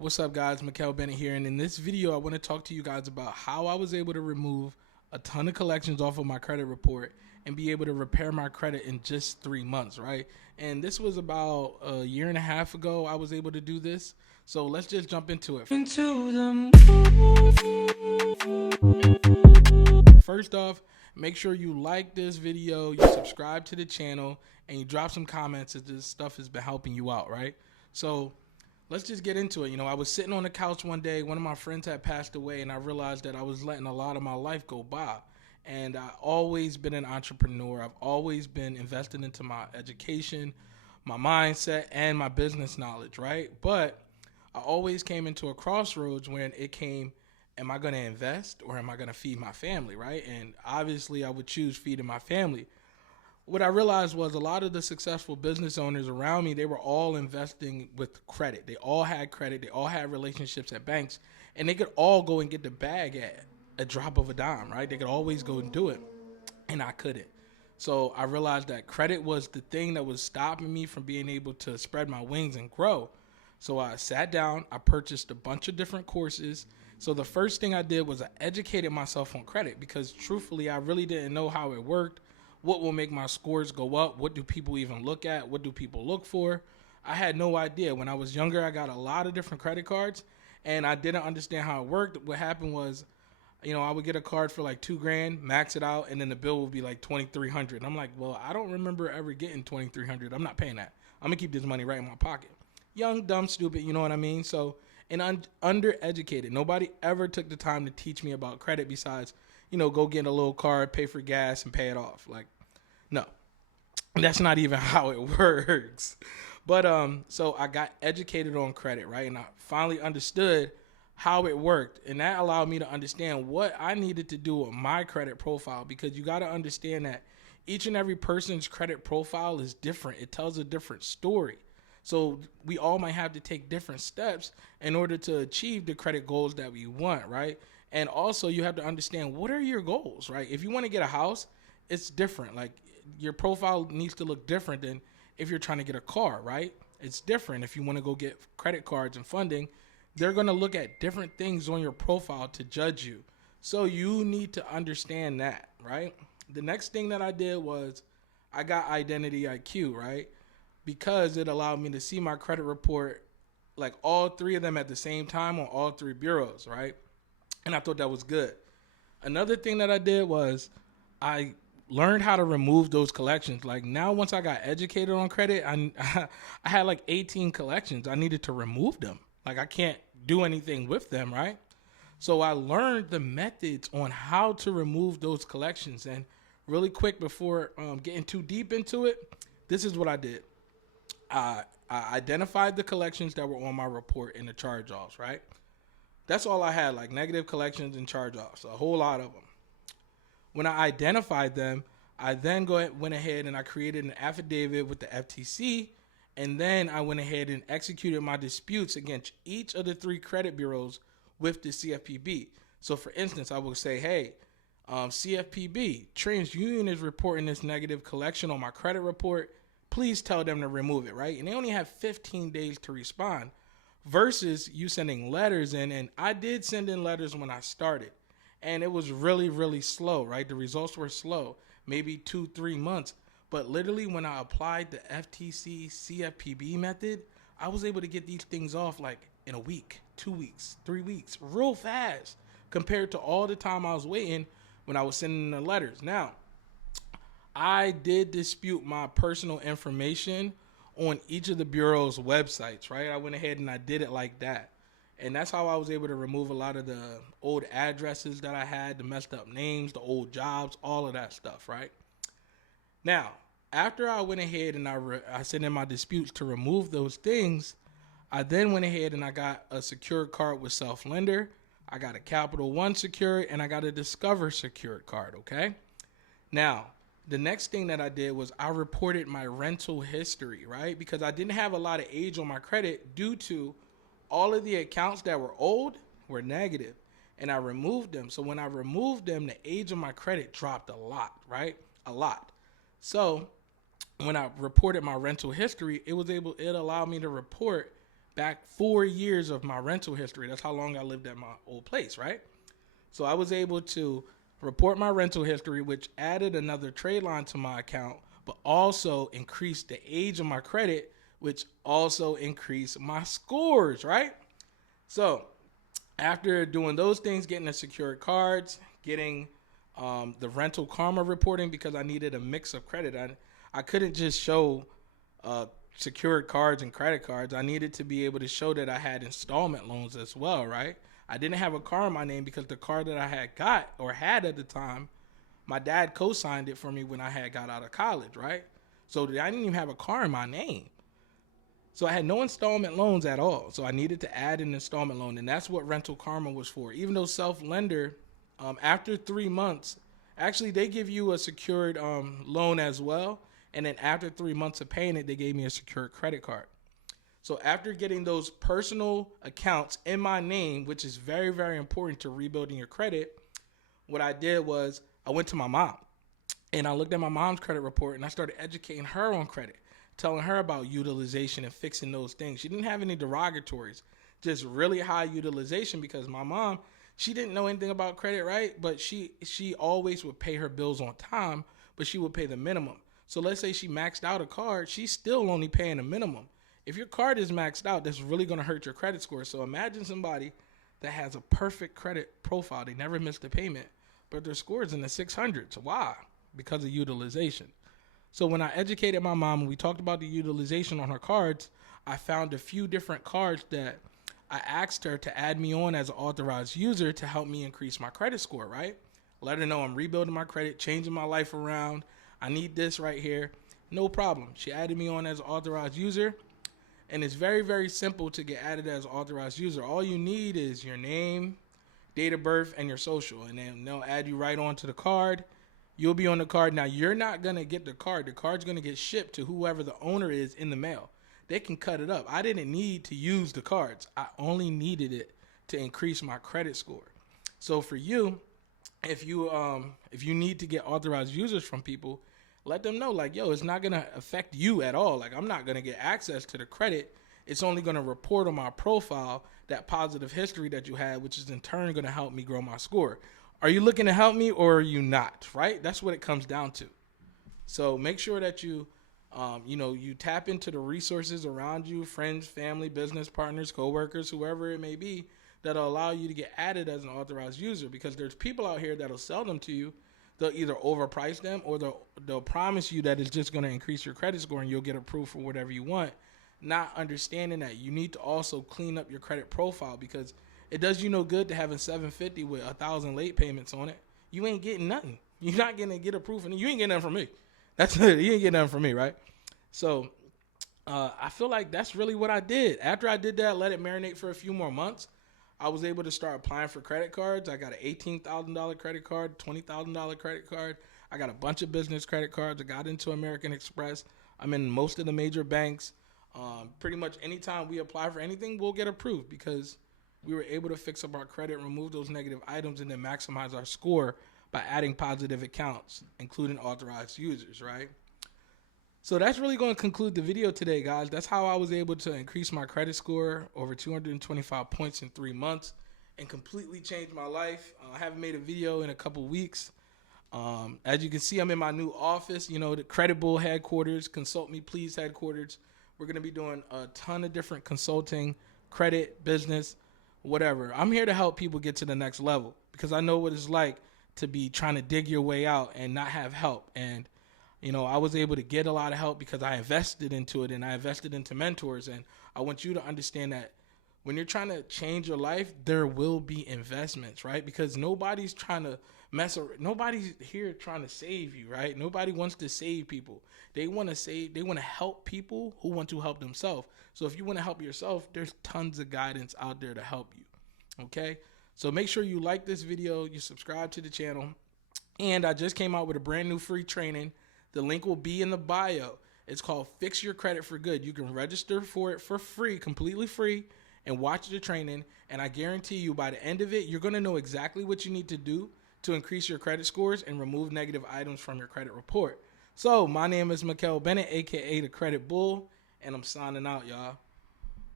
What's up, guys? Mikkel Bennett here, and in this video I want to talk to you guys about how I was able to remove a ton of collections off of my credit report and be able to repair my credit in just 3 months, right? And this was about a year and a half ago I was able to do this. So let's just jump into it. First off, make sure you like this video, you subscribe to the channel, and you drop some comments if this stuff has been helping you out, right? So let's just get into it. I was sitting on the couch one day. One of my friends had passed away, and I realized that I was letting a lot of my life go by. And I've always been an entrepreneur. I've always been invested into my education, my mindset, and my business knowledge, right? But I always came into a crossroads when it came, am I going to invest or am I going to feed my family, right? And obviously, I would choose feeding my family. What I realized was a lot of the successful business owners around me, they were all investing with credit. They all had credit. They all had relationships at banks, and they could all go and get the bag at a drop of a dime, right? They could always go and do it, and I couldn't. So I realized that credit was the thing that was stopping me from being able to spread my wings and grow. So I sat down, I purchased a bunch of different courses. So the first thing I did was I educated myself on credit because truthfully, I really didn't know how it worked. What will make my scores go up? What do people even look at? What do people look for? I had no idea. When I was younger, I got a lot of different credit cards and I didn't understand how it worked. What happened was, I would get a card for like $2,000, max it out, and then the bill would be like $2,300. And I'm like, well, I don't remember ever getting $2,300. I'm not paying that. I'm gonna keep this money right in my pocket. Young, dumb, stupid, you know what I mean? So, and undereducated. Nobody ever took the time to teach me about credit besides, go get a little card, pay for gas, and pay it off. Like, no, that's not even how it works. But so I got educated on credit, right? And I finally understood how it worked. And that allowed me to understand what I needed to do with my credit profile, because you got to understand that each and every person's credit profile is different. It tells a different story. So we all might have to take different steps in order to achieve the credit goals that we want, right? And also you have to understand, what are your goals, right? If you want to get a house, it's different. Like, your profile needs to look different than if you're trying to get a car, right? It's different. If you want to go get credit cards and funding, they're going to look at different things on your profile to judge you. So you need to understand that, right? The next thing that I did was I got Identity IQ, right? Because it allowed me to see my credit report, like all three of them at the same time on all three bureaus, right? And I thought that was good. Another thing that I did was I learned how to remove those collections. Like, now, once I got educated on credit, I had like 18 collections. I needed to remove them. Like, I can't do anything with them, right? So I learned the methods on how to remove those collections. And really quick, before getting too deep into it, this is what I did. I identified the collections that were on my report and the charge-offs, right? That's all I had, like negative collections and charge-offs, a whole lot of them. When I identified them, I then went ahead and I created an affidavit with the FTC, and then I went ahead and executed my disputes against each of the three credit bureaus with the CFPB. So, for instance, I would say, hey, CFPB, TransUnion is reporting this negative collection on my credit report. Please tell them to remove it, right? And they only have 15 days to respond versus you sending letters in. And I did send in letters when I started, and it was really, really slow, right? The results were slow, maybe 2-3 months. But literally when I applied the FTC CFPB method, I was able to get these things off like in a week, 2 weeks, 3 weeks, real fast compared to all the time I was waiting when I was sending the letters. Now, I did dispute my personal information on each of the bureau's websites, right? I went ahead and I did it like that. And that's how I was able to remove a lot of the old addresses that I had, the messed up names, the old jobs, all of that stuff, right? Now, after I went ahead and I sent in my disputes to remove those things, I then went ahead and I got a secured card with Self-Lender. I got a Capital One secured, and I got a Discover secured card, okay? Now, the next thing that I did was I reported my rental history, right? Because I didn't have a lot of age on my credit due to all of the accounts that were old were negative, and I removed them. So when I removed them, the age of my credit dropped a lot, right? A lot. So when I reported my rental history, it allowed me to report back 4 years of my rental history. That's how long I lived at my old place, right? So I was able to report my rental history, which added another trade line to my account, but also increased the age of my credit, which also increased my scores, right? So after doing those things, getting the secured cards, getting the rental karma reporting, because I needed a mix of credit. I couldn't just show secured cards and credit cards. I needed to be able to show that I had installment loans as well, right? I didn't have a car in my name because the car that I had at the time, my dad co-signed it for me when I had got out of college, right? So I didn't even have a car in my name. So I had no installment loans at all. So I needed to add an installment loan, and that's what Rental Karma was for. Even though self-lender, after 3 months, actually they give you a secured loan as well, and then after 3 months of paying it, they gave me a secured credit card. So after getting those personal accounts in my name, which is very, very important to rebuilding your credit, what I did was I went to my mom, and I looked at my mom's credit report, and I started educating her on credit, telling her about utilization and fixing those things. She didn't have any derogatories, just really high utilization, because my mom, she didn't know anything about credit, right? But she always would pay her bills on time, but she would pay the minimum. So let's say she maxed out a card, she's still only paying a minimum. If your card is maxed out, that's really going to hurt your credit score. So imagine somebody that has a perfect credit profile. They never missed a payment, but their score is in the 600s. Why? Because of utilization. So when I educated my mom and we talked about the utilization on her cards, I found a few different cards that I asked her to add me on as an authorized user to help me increase my credit score, right? Let her know I'm rebuilding my credit, changing my life around. I need this right here. No problem. She added me on as an authorized user. And it's very, very simple to get added as an authorized user. All you need is your name, date of birth, and your social. And then they'll add you right onto the card. You'll be on the card. Now, you're not going to get the card. The card's going to get shipped to whoever the owner is in the mail. They can cut it up. I didn't need to use the cards. I only needed it to increase my credit score. So for you, if you need to get authorized users from people, let them know, like, yo, it's not going to affect you at all. Like, I'm not going to get access to the credit. It's only going to report on my profile that positive history that you had, which is in turn going to help me grow my score. Are you looking to help me or are you not, right? That's what it comes down to. So make sure that you tap into the resources around you, friends, family, business partners, coworkers, whoever it may be, that'll allow you to get added as an authorized user, because there's people out here that'll sell them to you. They'll either overprice them or they'll promise you that it's just going to increase your credit score and you'll get approved for whatever you want, not understanding that you need to also clean up your credit profile, because it does you no good to have a 750 with 1,000 late payments on it. You ain't getting nothing. You're not going to get approved, and you ain't getting nothing from me. That's it. You ain't getting nothing from me, right? So I feel like that's really what I did. After I did that, let it marinate for a few more months, I was able to start applying for credit cards. I got an $18,000 credit card, $20,000 credit card. I got a bunch of business credit cards. I got into American Express. I'm in most of the major banks. Pretty much anytime we apply for anything, we'll get approved, because we were able to fix up our credit, remove those negative items, and then maximize our score by adding positive accounts, including authorized users, right? So that's really going to conclude the video today, guys. That's how I was able to increase my credit score over 225 points in 3 months and completely change my life. I haven't made a video in a couple weeks. As you can see, I'm in my new office, the Credit Bull headquarters, Consult Me Please headquarters. We're going to be doing a ton of different consulting, credit, business, whatever. I'm here to help people get to the next level, because I know what it's like to be trying to dig your way out and not have help. And I was able to get a lot of help because I invested into it, and I invested into mentors. And I want you to understand that when you're trying to change your life, there will be investments, right? Because nobody's trying to nobody's here trying to save you, right? Nobody wants to save people. They want to help people who want to help themselves. So if you want to help yourself, there's tons of guidance out there to help you. Okay? So make sure you like this video, you subscribe to the channel, and I just came out with a brand new free training. The link will be in the bio. It's called Fix Your Credit for Good. You can register for it for free, completely free, and watch the training. And I guarantee you by the end of it, you're going to know exactly what you need to do to increase your credit scores and remove negative items from your credit report. So my name is Mikel Bennett, a.k.a. the Credit Bull, and I'm signing out, y'all.